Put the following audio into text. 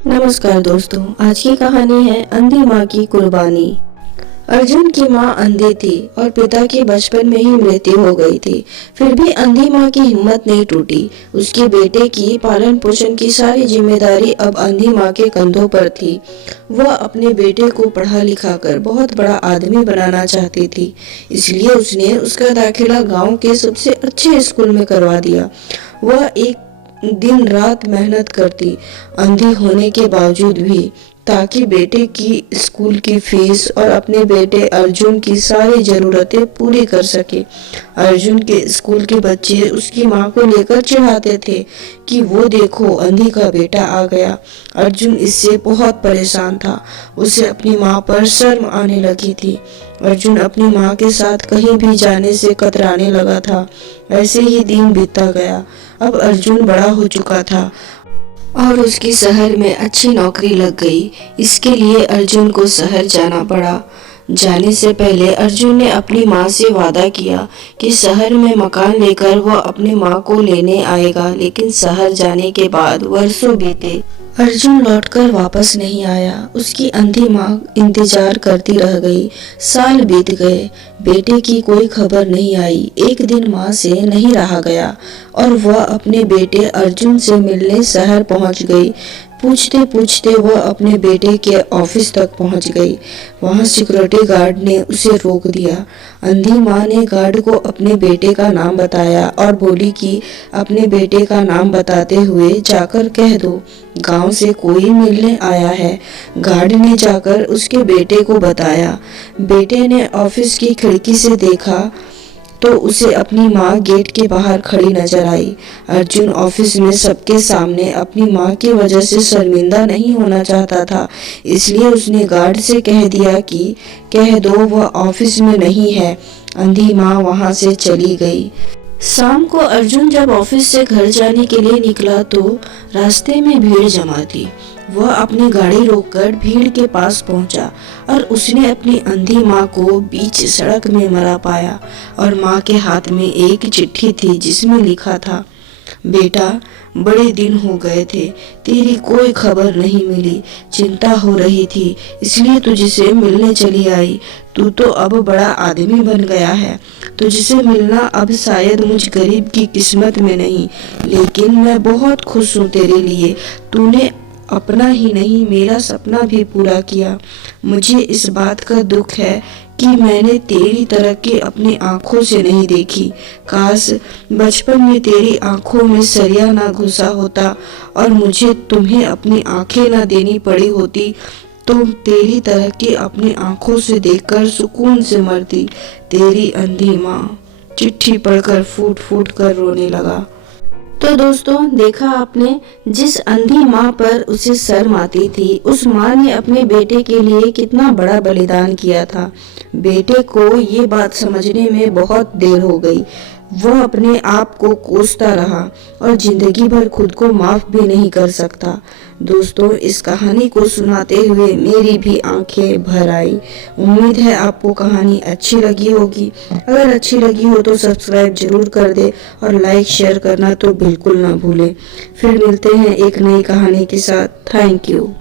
नमस्कार दोस्तों, आज की कहानी है अंधी माँ की कुर्बानी। अर्जुन की माँ अंधी थी और पिता की बचपन में ही मृत्यु हो गई थी। फिर भी अंधी माँ की हिम्मत नहीं टूटी। उसके बेटे की पालन पोषण की सारी जिम्मेदारी अब अंधी माँ के कंधों पर थी। वह अपने बेटे को पढ़ा लिखा कर बहुत बड़ा आदमी बनाना चाहती थी, इसलिए उसने उसका दाखिला गांव के सबसे अच्छे स्कूल में करवा दिया। वह एक दिन रात मेहनत करती, अंधी होने के बावजूद भी, ताकि बेटे की स्कूल की फीस और अपने बेटे अर्जुन की सारी जरूरतें पूरी कर सके। अर्जुन के स्कूल के बच्चे उसकी माँ को लेकर चिढ़ाते थे कि वो देखो, अंधी का बेटा आ गया। अर्जुन इससे बहुत परेशान था। उसे अपनी माँ पर शर्म आने लगी थी। अर्जुन अपनी माँ के साथ कहीं भी जाने से कतराने लगा था। ऐसे ही दिन बीतता गया। अब अर्जुन बड़ा हो चुका था और उसकी शहर में अच्छी नौकरी लग गई। इसके लिए अर्जुन को शहर जाना पड़ा। जाने से पहले अर्जुन ने अपनी माँ से वादा किया कि शहर में मकान लेकर वह अपनी माँ को लेने आएगा, लेकिन शहर जाने के बाद वर्षों बीते। अर्जुन लौटकर वापस नहीं आया। उसकी अंधी माँ इंतजार करती रह गई। साल बीत गए, बेटे की कोई खबर नहीं आई। एक दिन माँ से नहीं रहा गया और वह अपने बेटे अर्जुन से मिलने शहर पहुंच गई। पूछते पूछते वह अपने बेटे के ऑफिस तक पहुंच गई। वहां सिक्योरिटी गार्ड ने उसे रोक दिया। अंधी माँ ने गार्ड को अपने बेटे का नाम बताया और बोली कि अपने बेटे का नाम बताते हुए जाकर कह दो, गांव से कोई मिलने आया है। गार्ड ने जाकर उसके बेटे को बताया। बेटे ने ऑफिस की खिड़की से देखा तो उसे अपनी माँ गेट के बाहर खड़ी नजर आई। अर्जुन ऑफिस में सबके सामने अपनी माँ की वजह से शर्मिंदा नहीं होना चाहता था, इसलिए उसने गार्ड से कह दिया कि कह दो वह ऑफिस में नहीं है। अंधी माँ वहां से चली गई। शाम को अर्जुन जब ऑफिस से घर जाने के लिए निकला तो रास्ते में भीड़ जमा थी। वह अपनी गाड़ी रोककर भीड़ के पास पहुंचा और उसने अपनी अंधी माँ को बीच सड़क में मरा पाया और माँ के हाथ में एक चिट्ठी थी जिसमें लिखा था, बेटा, बड़े दिन हो गए थे, तेरी कोई खबर नहीं मिली। चिंता हो रही थी, इसलिए तुझसे मिलने चली आई। तू तो अब बड़ा आदमी बन गया है। तुझसे मिलना अब शायद मुझ गरीब की किस्मत में नहीं, लेकिन मैं बहुत खुश हूँ तेरे लिए। तूने अपना ही नहीं, मेरा सपना भी पूरा किया। मुझे इस बात का दुख है कि मैंने तेरी तरक्की अपनी आंखों से नहीं देखी। काश बचपन में तेरी आंखों में सरिया ना घुसा होता और मुझे तुम्हें अपनी आंखें ना देनी पड़ी होती, तो तेरी तरक्की अपनी आंखों से देखकर सुकून से मरती। तेरी अंधी माँ। चिट्ठी पढ़कर फूट फूट कर रोने लगा। तो दोस्तों, देखा आपने, जिस अंधी माँ पर उसे शर्म आती थी, उस माँ ने अपने बेटे के लिए कितना बड़ा बलिदान किया था। बेटे को ये बात समझने में बहुत देर हो गई। वह अपने आप को कोसता रहा और जिंदगी भर खुद को माफ भी नहीं कर सकता। दोस्तों, इस कहानी को सुनाते हुए मेरी भी आंखें भर आई। उम्मीद है आपको कहानी अच्छी लगी होगी। अगर अच्छी लगी हो तो सब्सक्राइब जरूर कर दे और लाइक शेयर करना तो बिल्कुल ना भूलें। फिर मिलते हैं एक नई कहानी के साथ। Thank you.